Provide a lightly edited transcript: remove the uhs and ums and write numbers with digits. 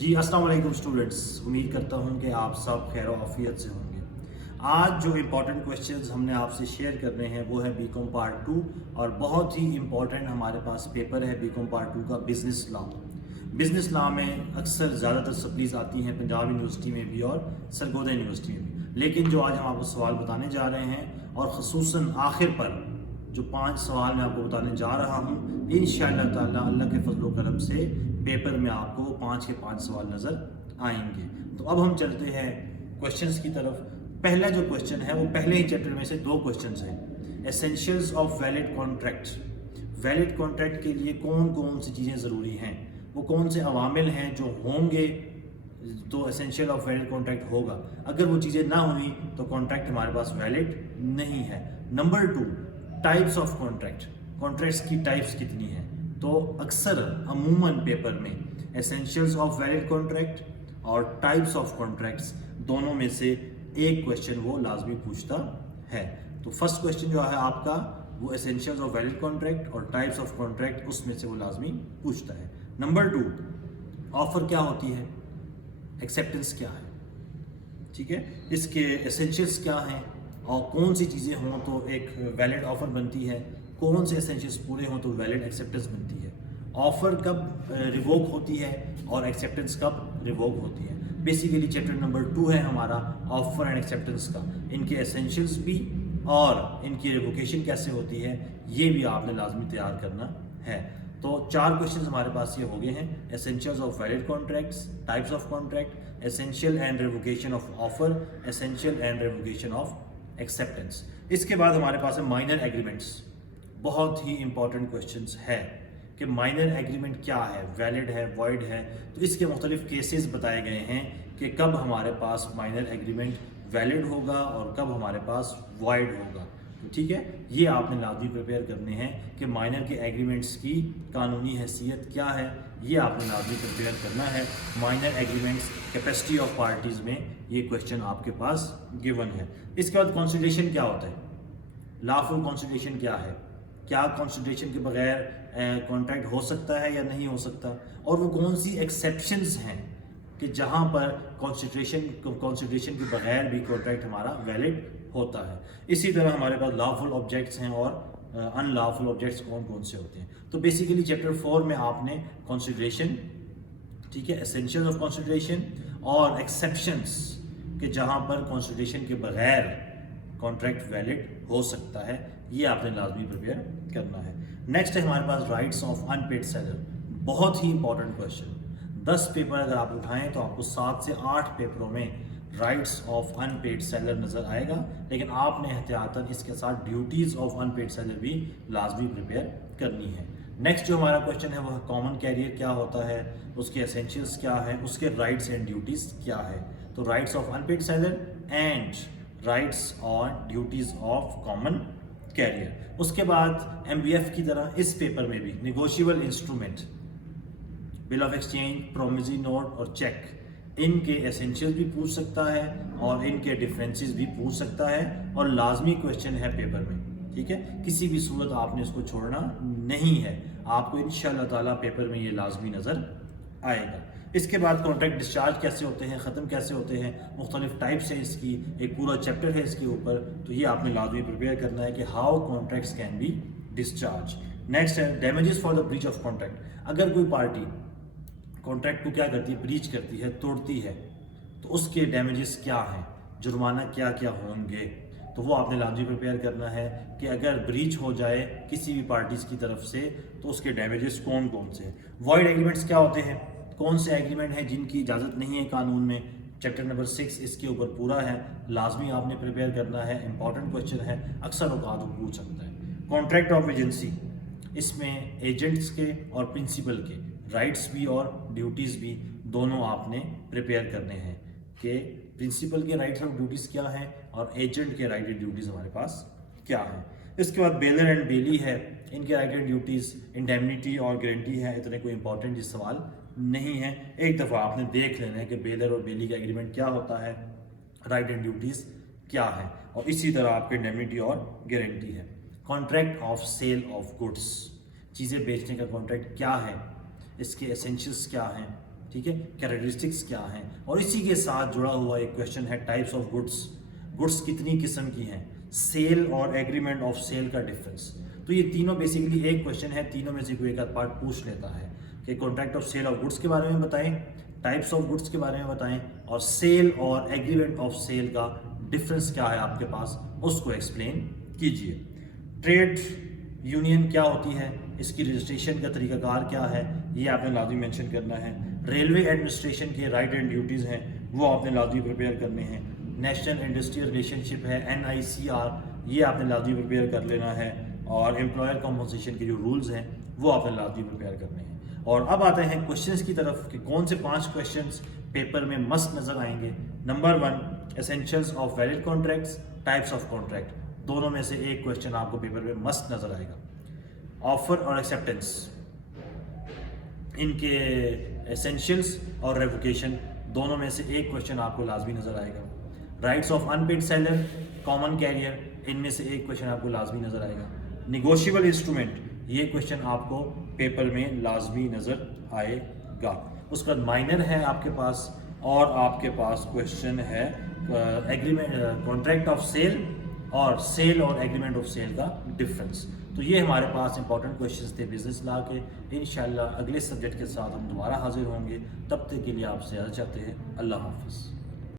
जी अस्सलाम वालेकुम स्टूडेंट्स, उम्मीद करता हूँ कि आप सब खैर और आफियत से होंगे। आज जो इम्पोर्टेंट क्वेश्चंस हमने आपसे शेयर करने हैं वो है बीकॉम पार्ट 2 और बहुत ही इम्पोर्टेंट हमारे पास पेपर है बीकॉम पार्ट 2 का बिज़नेस लॉ। बिज़नेस लॉ में अक्सर ज़्यादातर सप्लीज आती हैं पंजाब यूनिवर्सिटी में भी और सरगोदा यूनिवर्सिटी में भी, लेकिन जो आज हम आपको सवाल बताने जा रहे हैं और ख़ुसूसन आखिर पर जो 5 सवाल मैं आपको बताने जा रहा हूँ, इंशाअल्लाह ताला अल्लाह के फजल व करम से पेपर में आपको 5 के 5 सवाल नज़र आएंगे। तो अब हम चलते हैं क्वेश्चंस की तरफ। पहला जो क्वेश्चन है वो पहले ही चैप्टर में से 2 क्वेश्चंस हैं। Essentials of valid contract. Valid contract के लिए कौन कौन सी चीज़ें ज़रूरी हैं, वो कौन से अवामिल हैं जो होंगे तो एसेंशियल ऑफ वैलिड कॉन्ट्रैक्ट होगा। अगर वो चीज़ें ना हुई तो कॉन्ट्रैक्ट हमारे पास वैलिड नहीं है। Number 2, types of contract. Contracts की टाइप्स कितनी हैं? तो अक्सर अमूमन पेपर में एसेंशियल्स ऑफ वैलिड कॉन्ट्रैक्ट और टाइप्स ऑफ कॉन्ट्रैक्ट्स दोनों में से एक क्वेश्चन वो लाजमी पूछता है। तो फर्स्ट क्वेश्चन जो है आपका वो एसेंशियल्स ऑफ वैलिड कॉन्ट्रैक्ट और टाइप्स ऑफ कॉन्ट्रैक्ट, उसमें से वो लाजमी पूछता है। नंबर 2, ऑफर क्या होती है, एक्सेप्टेंस क्या है, ठीक है, इसके एसेंशियल्स क्या हैं और कौन सी चीज़ें हों तो एक वैलिड ऑफर बनती है, कौन से एसेंशियल्स पूरे हों तो वैलिड एक्सेप्टेंस बनती है, ऑफर कब रिवोक होती है और एक्सेप्टेंस कब रिवोक होती है। बेसिकली चैप्टर नंबर 2 है हमारा ऑफर एंड एक्सेप्टेंस का। इनके एसेंशियल्स भी और इनकी रिवोकेशन कैसे होती है ये भी आपने लाजमी तैयार करना है। तो 4 क्वेश्चन हमारे पास ये हो गए हैं। Essentials of valid contracts, types of contract, essential and revocation of offer, essential and revocation of acceptance. इसके बाद हमारे पास है माइनर एग्रीमेंट्स। बहुत ही इंपॉर्टेंट क्वेश्चंस है कि माइनर एग्रीमेंट क्या है, वैलिड है, वॉइड है। तो इसके मुख्तलिफ केसेस बताए गए हैं कि कब हमारे पास माइनर एग्रीमेंट वैलिड होगा और कब हमारे पास वॉइड होगा। तो ठीक है, ये आपने लाजमी प्रिपेयर करने हैं कि माइनर के एग्रीमेंट्स की कानूनी हैसियत क्या है, ये आपने लाजमी प्रिपेयर करना है। Minor agreements, capacity of parties में ये क्वेश्चन आपके पास गिवन है। इसके बाद कॉन्सिडरेशन क्या होता है, लॉफुल कॉन्सिडरेशन क्या है, क्या कॉन्सिडरेशन के बगैर कॉन्ट्रैक्ट हो सकता है या नहीं हो सकता, और वो कौन सी एक्सेप्शंस हैं कि जहाँ पर कॉन्सिडरेशन के बगैर भी कॉन्ट्रैक्ट हमारा वैलिड होता है। इसी तरह हमारे पास लॉफुल ऑब्जेक्ट्स हैं और अनलॉफुल ऑब्जेक्ट्स कौन कौन से होते हैं। तो बेसिकली चैप्टर 4 में आपने कॉन्सिडरेशन, ठीक है, एसेंशियल ऑफ कॉन्सिडरेशन और एक्सेप्शंस कि जहाँ पर कॉन्सिडरेशन के बगैर कॉन्ट्रैक्ट वैलिड हो सकता है, ये आपने लाजमी प्रिपेयर करना है। नेक्स्ट है हमारे पास राइट्स ऑफ अनपेड सेलर। बहुत ही इंपॉर्टेंट क्वेश्चन। 10 पेपर अगर आप उठाएं तो आपको 7 से 8 पेपरों में राइट्स ऑफ अनपेड सेलर नज़र आएगा, लेकिन आपने एहतियातन इसके साथ ड्यूटीज़ ऑफ अनपेड सेलर भी लाजमी प्रिपेयर करनी है। नेक्स्ट जो हमारा क्वेश्चन है वह कॉमन कैरियर क्या होता है, उसके एसेंशियल्स क्या है, उसके राइट्स एंड ड्यूटीज़ क्या है। तो rights of unpaired seller and rights और ड्यूटीज़ ऑफ कॉमन कैरियर। उसके बाद एमबीएफ की तरह इस पेपर में भी negotiable instrument, bill of exchange, promissory note और चेक, इनके एसेंशियल भी पूछ सकता है और इनके डिफरेंसेस भी पूछ सकता है और लाजमी क्वेश्चन है पेपर में, ठीक है। किसी भी सूरत आपने इसको छोड़ना नहीं है, आपको इंशाअल्लाह ताला पेपर में ये लाजमी नज़र आएगा। इसके बाद कॉन्ट्रैक्ट डिस्चार्ज कैसे होते हैं, ख़त्म कैसे होते हैं, मुख्तलिफ टाइप्स हैं इसकी, एक पूरा चैप्टर है इसके ऊपर। तो ये आपने लाजमी प्रिपेयर करना है कि how contracts can be discharge. Next है damages for the breach of contract. अगर कोई पार्टी कॉन्ट्रैक्ट को क्या करती है, ब्रीच करती है, तोड़ती है, तो उसके डैमेजेस क्या हैं, जुर्माना क्या क्या होंगे, तो वो आपने लाजमी प्रिपेयर करना है कि अगर ब्रीच हो जाए किसी भी पार्टीज़ की तरफ से तो उसके डैमेजेस कौन कौन से हैं। वॉइड एग्रीमेंट्स क्या होते हैं, कौन से एग्रीमेंट हैं जिनकी इजाज़त नहीं है कानून में। चैप्टर नंबर 6 इसके ऊपर पूरा है, लाजमी आपने प्रिपेयर करना है। इंपॉर्टेंट क्वेश्चन है, अक्सर औकात पूछ सकता है। कॉन्ट्रैक्ट ऑफ एजेंसी, इसमें एजेंट्स के और प्रिंसिपल के राइट्स भी और ड्यूटीज़ भी दोनों आपने प्रिपेयर करने हैं कि प्रिंसिपल के राइट्स और ड्यूटीज़ क्या हैं और एजेंट के राइट एंड ड्यूटीज़ हमारे पास क्या हैं। इसके बाद बेलर एंड बेली है, इनके राइट एंड ड्यूटीज़, इंडेमनिटी और गारंटी है। इतने कोई इंपॉर्टेंट ये सवाल नहीं है, एक दफ़ा आपने देख लेना है कि बेलर और बेली का एग्रीमेंट क्या होता है, राइट एंड ड्यूटीज़ क्या है, और इसी तरह आपके इंडेमनिटी और गारंटी है। Contract of sale of goods, चीज़ें बेचने का कॉन्ट्रैक्ट क्या है, इसके एसेंशियल्स क्या हैं, ٹھیک ہے، کیریکٹرسٹکس کیا ہیں، اور اسی کے ساتھ جڑا ہوا ایک کویشچن ہے ٹائپس آف گڈس، گڈس کتنی قسم کی ہیں، سیل اور ایگریمنٹ آف سیل کا ڈفرینس. تو یہ تینوں بیسیکلی ایک کویشچن ہے، تینوں میں سے کوئی ایک آدھ پارٹ پوچھ لیتا ہے کہ contract of sale of goods کے بارے میں بتائیں، ٹائپس آف گڈس کے بارے میں بتائیں، اور سیل اور ایگریمنٹ آف سیل کا ڈفرینس کیا ہے آپ کے پاس، اس کو ایکسپلین کیجئے. ٹریڈ یونین کیا ہوتی ہے، اس کی رجسٹریشن کا طریقہ کار کیا ہے، یہ آپ نے لازمی مینشن کرنا ہے. ریلوے ایڈمنسٹریشن کے رائٹ اینڈ ڈیوٹیز ہیں، وہ آپ نے لازمی پریپیئر کرنے ہیں. نیشنل انڈسٹریل ریلیشن شپ ہے NICR، یہ آپ نے لازمی پریپیئر کر لینا ہے. اور امپلائر کمپنسیشن کے جو رولز ہیں وہ آپ نے لازمی پریپیئر کرنے ہیں. اور اب آتے ہیں کوشچنس کی طرف کہ کون سے 5 کوشچنس پیپر میں مسٹ نظر آئیں گے. Number 1، essentials of valid contracts, types of contract. دونوں میں سے ایک کویشچن آپ کو پیپر میں مسٹ نظر آئے گا. آفر اور ایکسیپٹنس، ان کے ایسینشیلس اور ریووکیشن، دونوں میں سے ایک کویشچن آپ کو لازمی نظر آئے گا. Rights of unpaid seller, common carrier, ان میں سے ایک کویشچن آپ کو لازمی نظر آئے گا. نیگوشیبل انسٹرومنٹ، یہ کویشچن آپ کو پیپر میں لازمی نظر آئے گا. اس کا مائنر ہے آپ کے پاس، اور آپ کے پاس کویشچن ہے ایگریمنٹ کانٹریکٹ آف سیل اور سیل اور ایگریمنٹ آف سیل کا ڈفرینس. تو یہ ہمارے پاس امپورٹنٹ کویشچنس تھے بزنس لا کے. انشاءاللہ اگلے سبجیکٹ کے ساتھ ہم دوبارہ حاضر ہوں گے. تب تک کے لیے آپ سے اجازت چاہتے ہیں. اللہ حافظ.